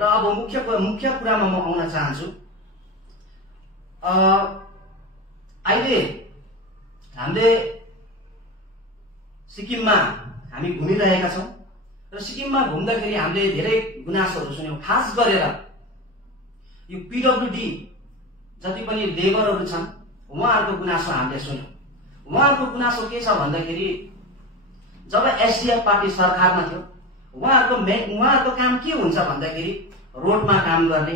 र अब मुख्य कुरामा म आउन चाहन्छु। अहिले हामीले सिक्किममा हामी घुमिरहेका छौं र सिक्किममा घुम्दाखेरि हामीले धेरै गुनासोहरू सुन्यौं। खास गरेर यो पीडब्ल्यूडी जति पनि लेबरहरू छन् उहाँहरूको गुनासो हामीले सुन्यौं। उहाँहरूको गुनासो के छ भन्दाखेरि जब एसडीएफ पार्टी सरकारमा थियो उहाँहरूको काम के हुन्छ भन्दाखेरि रोडमा काम गर्ने,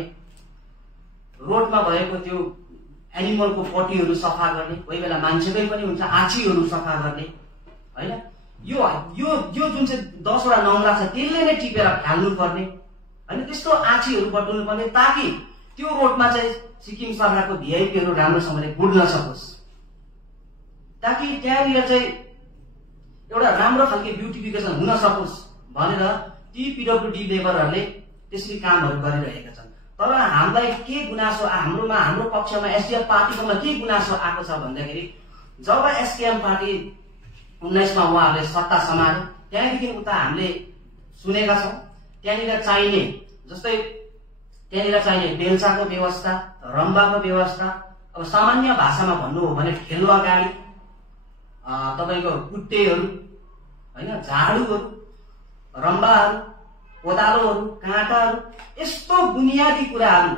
रोडमा भएको त्यो एनिमलको पट्टीहरू सफा गर्ने, कोही बेला मान्छेकै पनि हुन्छ आछीहरू सफा गर्ने हैन। यो जुन चाहिँ 10 वटा नङ्ग्रा छ त्यसले नै टिपेर फाल्नु पर्ने हैन, त्यस्तो आछीहरू बटुल्नु पर्ने ताकि त्यो रोडमा चाहिँ सिक्किम सरकारको भिआइपीहरू राम्रोसँगले गुड्न सकोस्, ताकि त्यहाँनिर चाहिँ एउटा राम्रो खालको ब्युटिफिकेसन हुन सकोस् भनेर ती पीडब्ल्यूडी लेबरहरूले त्यसरी कामहरू गरिरहेका छन्। तर हामीलाई के गुनासो हाम्रो पक्षमा एसडीएफ पार्टीकोमा के गुनासो आएको छ भन्दाखेरि जब एसकेएम पार्टी 19 मा उहाँहरूले सत्ता सम्हाले त्यहाँदेखि उता हामीले सुनेका छौं त्यहाँनिर चाहिने बेल्चाको व्यवस्था, रम्बाको व्यवस्था, अब सामान्य भाषामा भन्नु हो भने ठेलुवा गाडी, तपाईको कुट्टेहरू हैन, झाडुहरू, रम्बाहरू, कोदालोहरू, काँटाहरू, यस्तो बुनियादी कुराहरू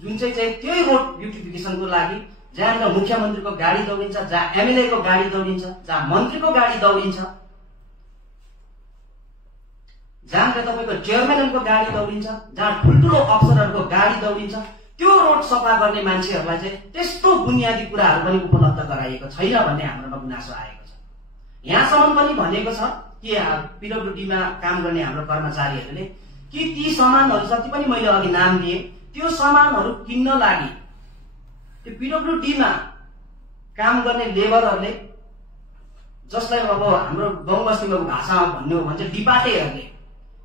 जुन चाहिँ त्यही रोड ब्युटिफिकेसनको लागि जहाँनिर मुख्यमन्त्रीको गाडी दौडिन्छ, जहाँ एमएलए को गाडी दौडिन्छ, जहाँ मन्त्रीको गाडी दौडिन्छ, जहाँनिर तपाईको चेयरम्यानको गाडी दौडिन्छ, जहाँ ठुल्ठुलो अफसरहरूको गाडी दौडिन्छ, त्यो रोड सफा गर्ने मान्छेहरूलाई चाहिँ त्यस्तो बुनियादी कुराहरू पनि उपलब्ध गराइएको छैन भन्ने हाम्रोमा गुनासो आएको छ। यहाँसम्म पनि भनेको छ कि पीडब्ल्यूडीमा काम गर्ने हाम्रो कर्मचारीहरूले कि ती सामानहरू जति पनि मैले अघि नाम दिए त्यो सामानहरू किन्न लागि त्यो पीडब्ल्यूडीमा काम गर्ने लेबरहरूले, जसलाई अब हाम्रो गाउँबस्तीको भाषामा भन्नु हो भने चाहिँ डिपाटेहरूले,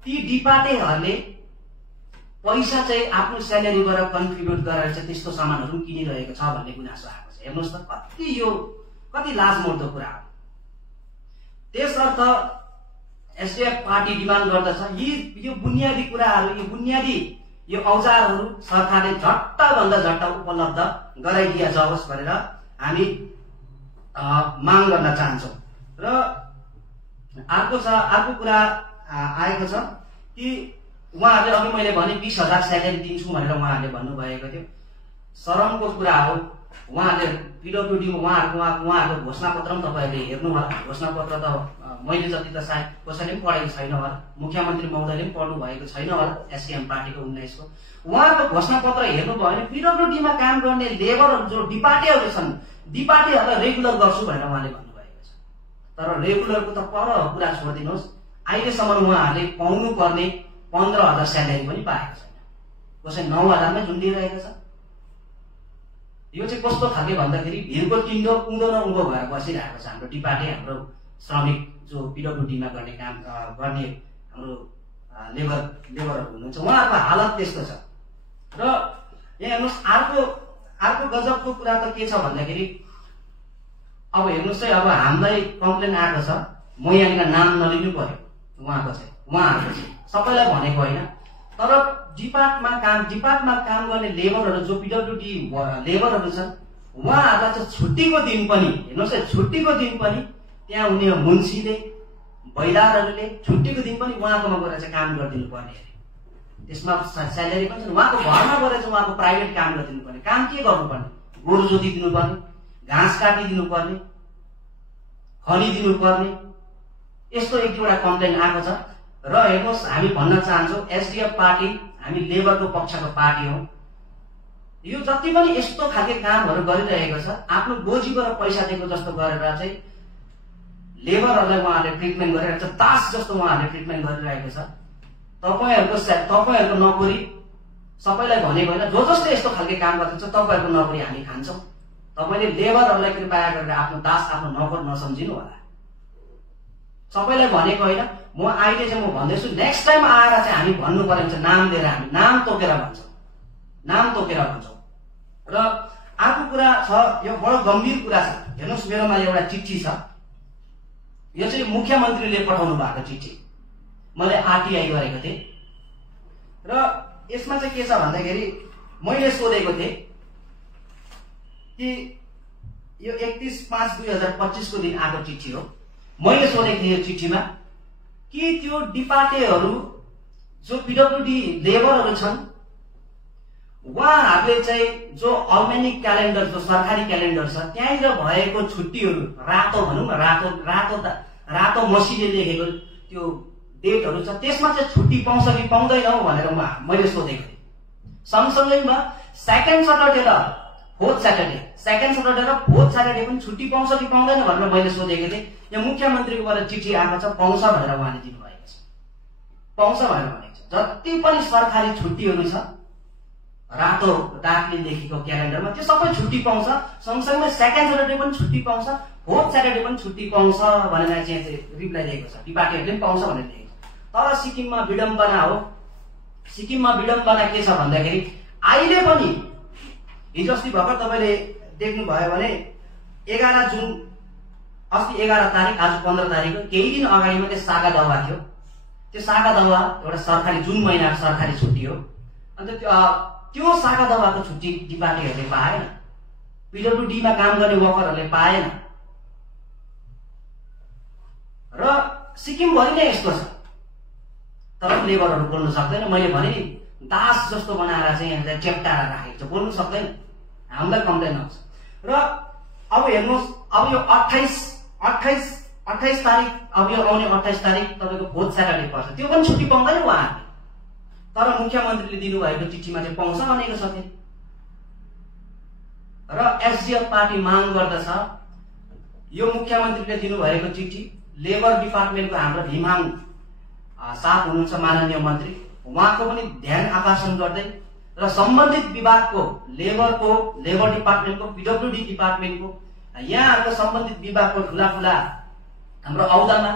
ती डिपाटेहरूले पैसा चाहिँ आफ्नो स्यालेरीबाट कन्ट्रिब्युट गरेर चाहिँ त्यस्तो सामानहरू किनिरहेको छ भन्ने गुनासो आएको छ। हेर्नुहोस् त कति लाजमर्दो कुरा हो। त्यसर्थ एसडीएफ पार्टी डिमान्ड गर्दछ यो बुनियादी कुराहरू, यो बुनियादी यो औजारहरू सरकारले झट्टभन्दा झट्ट उपलब्ध गराइदिया जाओस् भनेर हामी माग गर्न चाहन्छौँ। र अर्को कुरा आएको छ कि उहाँहरूले अघि मैले भने 20,000 स्यालेरी दिन्छु भनेर उहाँहरूले भन्नुभएको थियो। शरमको कुरा हो। उहाँहरूले पीडब्ल्यूडीमा उहाँहरूको घोषणापत्र पनि तपाईँहरूले हेर्नु होला। घोषणापत्र त मैले जति त सायद कसैले पनि पढेको छैन होला, मुख्यमन्त्री महोदयले पनि पढ्नु भएको छैन होला एसकेएम पार्टीको 19 को। उहाँको घोषणापत्र हेर्नुभयो भने पीडब्ल्यूडीमा काम गर्ने लेबरहरू जो डिपाटेहरू छन्, डिपाटेहरूलाई रेगुलर गर्छु भनेर उहाँले भन्नुभएको छ। तर रेगुलरको त पर कुरा छोडिदिनुहोस्, अहिलेसम्म उहाँहरूले पाउनु पर्ने 15,000 स्यालेरी पनि पाएको छैन, कसै 9,000 मै झुन्डिरहेको छ। यो चाहिँ कस्तो खालके भन्दाखेरि भिरको टिन्डो उँधो न उँधो भएर बसिरहेको छ हाम्रो डिपाटे, हाम्रो श्रमिक जो पीडब्ल्यूडीमा गर्ने काम गर्ने हाम्रो लेबरहरू हुनुहुन्छ उहाँहरूको हालत त्यस्तो छ। र यहाँ हेर्नुहोस् अर्को गजबको कुरा त के छ भन्दाखेरि अब हेर्नुहोस् है, अब हामीलाई कम्प्लेन आएको छ, म यहाँनिर नाम नलिनु पर्यो, उहाँहरूको चाहिँ सबैलाई भनेको होइन, तर डिपार्टमा काम गर्ने लेबरहरू जो पीडब्ल्यूडी लेबरहरू छन् उहाँहरूलाई चाहिँ छुट्टीको दिन पनि हेर्नुहोस् है, छुट्टीको दिन पनि त्यहाँ उनीहरू मुन्सीले बैदारहरूले छुट्टीको दिन पनि उहाँकोमा गएर चाहिँ काम गरिदिनु पर्ने अरे। त्यसमा स्यालेरी पनि छ, उहाँको घरमा गएर चाहिँ उहाँको प्राइभेट काम गरिदिनु पर्ने। काम के गर्नुपर्ने? गोरु जोति दिनुपर्ने, घाँस काटिदिनु पर्ने, खनी दिनुपर्ने, यस्तो एक दुईवटा कम्प्लेन आएको छ। र हेर्नुहोस्, हामी भन्न चाहन्छौँ एसडीएफ पार्टी हामी लेबरको पक्षको पार्टी हो। यो जति पनि यस्तो खालके कामहरू गरिरहेको छ, आफ्नो गोजीबाट पैसा दिएको जस्तो गरेर चाहिँ लेबरहरूलाई उहाँहरूले ट्रिटमेन्ट गरिरहेको छ, दास जस्तो उहाँहरूले ट्रिटमेन्ट गरिरहेको छ। तपाईँहरूको नोकरी सबैलाई भनेको होइन, जो जसले यस्तो खालके काम गर्छ तपाईँहरूको नोकरी हामी खान्छौँ। तपाईँले लेबरहरूलाई कृपया गरेर आफ्नो दास, आफ्नो नोकर नसम्झिनु होला। सबैलाई भनेको होइन, म अहिले चाहिँ म भन्दैछु, नेक्स्ट टाइम आएर चाहिँ हामी भन्नु पर्यो भने नाम लिएर हामी नाम तोकेर भन्छौँ। र अर्को कुरा छ, यो बडो गम्भीर कुरा छ। हेर्नुहोस्, मेरोमा एउटा चिठी छ, यो चाहिँ मुख्यमन्त्रीले पठाउनु भएको चिठी, मैले आरटीआई गरेको थिएँ। र यसमा चाहिँ के छ भन्दाखेरि मैले सोधेको थिएँ कि यो 31/5/2025 को दिन आएको चिठी हो। मैले सोधेको थिएँ यो चिठीमा कि त्यो डिपार्टेहरू जो पिडब्ल्युडी लेबरहरू छन् उहाँहरूले चाहिँ जो अल्मेनिक क्यालेन्डर जो सरकारी क्यालेन्डर छ त्यहाँनिर भएको छुट्टीहरू रातो भनौँ न रातो रातो रातो मसीले लेखेको त्यो डेटहरू छ त्यसमा चाहिँ छुट्टी पाउँछ कि पाउँदैन भनेर मैले सोधेको थिएँ। सँगसँगैमा सेकेन्ड सटरडे र फोर्थ स्याटरडे पनि छुट्टी पाउँछ कि पाउँदैन भनेर मैले सोधेको थिएँ। यहाँ मुख्यमन्त्रीकोबाट चिठी आएको छ पाउँछ भनेर उहाँले दिनुभएको छ, पाउँछ भनेर भनेको छ। जति पनि सरकारी छुट्टीहरू छ रातो दागले लेखेको क्यालेन्डरमा त्यो सबै छुट्टी पाउँछ। सँगसँगै सेकेन्ड सटरडे पनि छुट्टी पाउँछ, फोर्थ स्याटरडे पनि छुट्टी पाउँछ भनेर चाहिँ रिप्लाई दिएको छ। डिपार्टमेन्टले पनि पाउँछ भनेर दिएको छ। तर सिक्किममा विडम्बना हो। सिक्किममा विडम्बना के छ भन्दाखेरि अहिले पनि हिजो अस्ति भर्खर तपाईँले देख्नुभयो भने 11 जुन अस्ति 11 तारिक आज 15 तारिक हो, केही दिन अगाडि मात्रै सागा दौवा थियो। त्यो सागा दौवा एउटा सरकारी जुन महिनाको सरकारी छुट्टी हो। अन्त त्यो सागा दौवाको छुट्टी डिपार्टीहरूले पाएन, पिडब्ल्युडीमा काम गर्ने वर्करहरूले पाएन र सिक्किमभरि नै यस्तो छ। तर लेबरहरू बोल्नु सक्दैन। मैले भने नि दास जस्तो बनाएर चाहिँ यहाँ चेप्टाएर राखेको छ, बोल्नु सक्दैन, हामीलाई कम्प्लेन आउँछ। र अब हेर्नुहोस् अब यो 28 तारिक अब यो आउने 28 तारिक तपाईँको फोर्थ स्याटरडे पर्छ, त्यो पनि छुट्टी पाउँदैन उहाँहरूले। तर मुख्यमन्त्रीले दिनुभएको चिठीमा चाहिँ पाउँछ भनेको छ। र एसडिएफ पार्टी माग गर्दछ यो मुख्यमन्त्रीले दिनुभएको चिठी लेबर डिपार्टमेन्टको हाम्रो भीमहाङ साथ हुनुहुन्छ माननीय मन्त्री, उहाँको पनि ध्यान आकर्षण गर्दै र सम्बन्धित विभागको लेबर डिपार्टमेन्टको पिडब्ल्युडी डिपार्टमेन्टको यहाँहरूको सम्बन्धित विभागको ठुला हाम्रो औदामा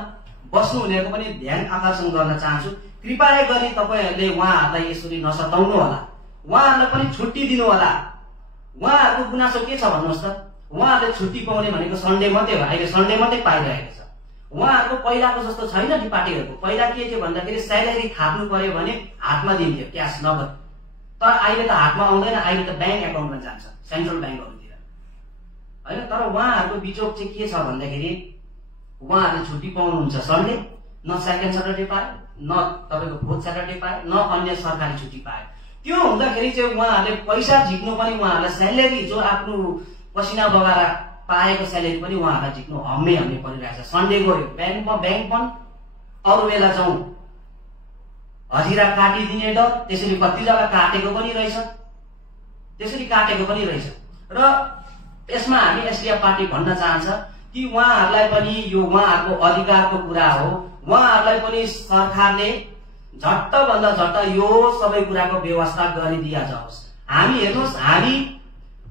बस्नु हुनेको पनि ध्यान आकर्षण गर्न चाहन्छु। कृपया गरी तपाईहरूले उहाँहरूलाई यसरी नसताउनु होला, उहाँहरूलाई पनि छुट्टी दिनु होला। उहाँहरूको गुनासो के छ भन्नुहोस् त, उहाँहरूले छुट्टी पाउने भनेको सन्डे मात्रै हो। अहिले सन्डे मात्रै पाइरहेको छ। उहाँहरूको पहिलाको जस्तो छैन डिपार्टीहरूको। पहिला के थियो भन्दाखेरि स्यालेरी थाप्नु पर्यो भने हातमा दिन्थ्यो क्यास नगद, तर अहिले त हातमा आउँदैन, अहिले त ब्याङ्क एकाउन्टमा जान्छ सेन्ट्रल ब्याङ्कहरूतिर होइन। तर उहाँहरूको बिचोक चाहिँ के छ भन्दाखेरि उहाँहरूले छुट्टी पाउनुहुन्छ सन्डे, न सेकेन्ड सटरडे पाए, न तपाईँको फोर्थ स्याटरडे पाए, न अन्य सरकारी छुट्टी पाए। त्यो हुँदाखेरि चाहिँ उहाँहरूले पैसा झिक्नु पनि उहाँहरूलाई स्यालेरी जो आफ्नो पसिना बगाएर पाएको स्यालेरी पनि उहाँहरूलाई झिक्नु हम्मे परिरहेछ। सन्डे गयो ब्याङ्कमा ब्याङ्क बन्द, अरू बेला जाउँ हजिरा काटिदिने डर, त्यसरी कति जग्गा काटेको पनि रहेछ, र यसमा हामी एसडिएफ पार्टी भन्न चाहन्छ कि उहाँहरूलाई पनि यो उहाँहरूको अधिकारको कुरा हो। उहाँहरूलाई पनि सरकारले झट्टभन्दा झट्ट यो सबै कुराको व्यवस्था गरिदिया जाओस्। हामी हेर्नुहोस्, हामी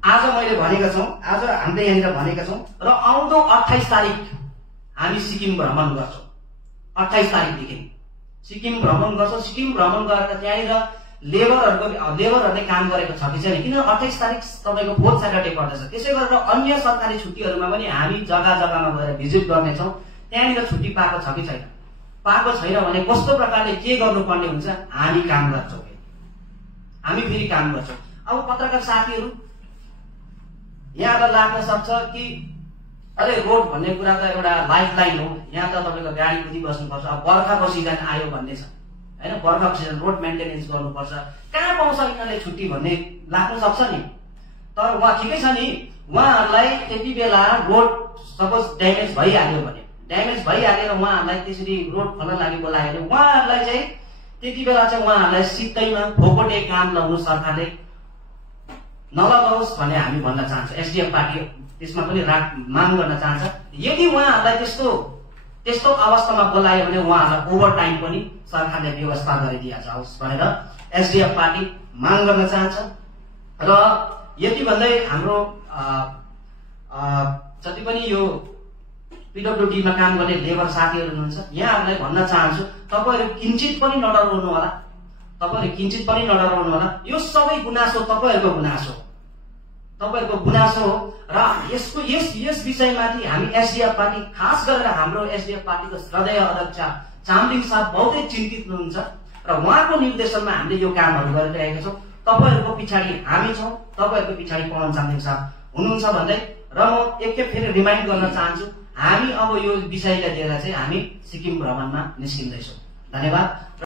आज मैले भनेका छौँ, आज हामीले यहाँनिर भनेका छौँ र आउँदो 28 तारिक हामी सिक्किम भ्रमण गर्छौँ। 28 तारिकदेखि सिक्किम भ्रमण गर्छौँ। सिक्किम भ्रमण गरेर त्यहाँनिर लेबरहरूले काम गरेको छ कि छैन, किन 28 तारिक तपाईँको फोर्थ स्याटरडे पर्दछ। त्यसै गरेर अन्य सरकारी छुट्टीहरूमा पनि हामी जग्गा जग्गामा गएर भिजिट गर्नेछौँ, त्यहाँनिर छुट्टी पाएको छ कि छैन। पाएको छैन भने कस्तो प्रकारले के गर्नुपर्ने हुन्छ हामी काम गर्छौँ, हामी फेरि काम गर्छौँ। अब पत्रकार साथीहरू यहाँलाई लाग्न सक्छ कि अरे रोड भन्ने कुरा त एउटा लाइफ लाइन हो, यहाँ त तपाईँको गाडी कुदी बस्नुपर्छ, अब बर्खाको सिजन आयो भन्ने छ होइन, बर्खाको सिजन रोड मेन्टेनेन्स गर्नुपर्छ, कहाँ पाउँछ यिनीहरूले छुट्टी भन्ने लाग्न सक्छ नि। तर उहाँ ठिकै छ नि, उहाँहरूलाई त्यति बेला रोड सपोज ड्यामेज भइहाल्यो भने, ड्यामेज भइहालेर उहाँहरूलाई त्यसरी रोड खोल्न लागि बोलायो भने उहाँहरूलाई चाहिँ त्यति बेला चाहिँ उहाँहरूलाई सित्तैमा फोकटे काम लाउनु सरकारले नलगाओस् भन्ने हामी भन्न चाहन्छौँ। एसडिएफ पार्टी त्यसमा पनि माग गर्न चाहन्छ। यदि उहाँहरूलाई त्यस्तो अवस्थामा बोलायो भने उहाँहरूलाई ओभर टाइम पनि सरकारले व्यवस्था गरिदिया जाओस् भनेर एसडिएफ पार्टी माग गर्न चाहन्छ। र यति भन्दै हाम्रो जति पनि यो पिडब्ल्युडीमा काम गर्ने लेबर साथीहरू हुनुहुन्छ यहाँहरूलाई भन्न चाहन्छु, तपाईँहरू किञ्चित पनि नडराउनु होला, यो सबै गुनासो तपाईँहरूको गुनासो हो। र यस विषयमाथि हामी एसडिएफ पार्टी, खास गरेर हाम्रो एसडिएफ पार्टीको श्रद्धेय अध्यक्ष चामलिङ साहब बहुतै चिन्तित हुनुहुन्छ र उहाँको निर्देशनमा हामीले यो कामहरू गरिरहेका छौँ। तपाईहरूको पछाडि हामी छौँ, तपाईहरूको पछाडि पवन चामलिङ साहब हुनुहुन्छ भन्दै र म एकखेप फेरि रिमाइन्ड गर्न चाहन्छु, हामी अब यो विषयलाई लिएर चाहिँ हामी सिक्किम भ्रमणमा निस्किँदैछौँ। धन्यवाद।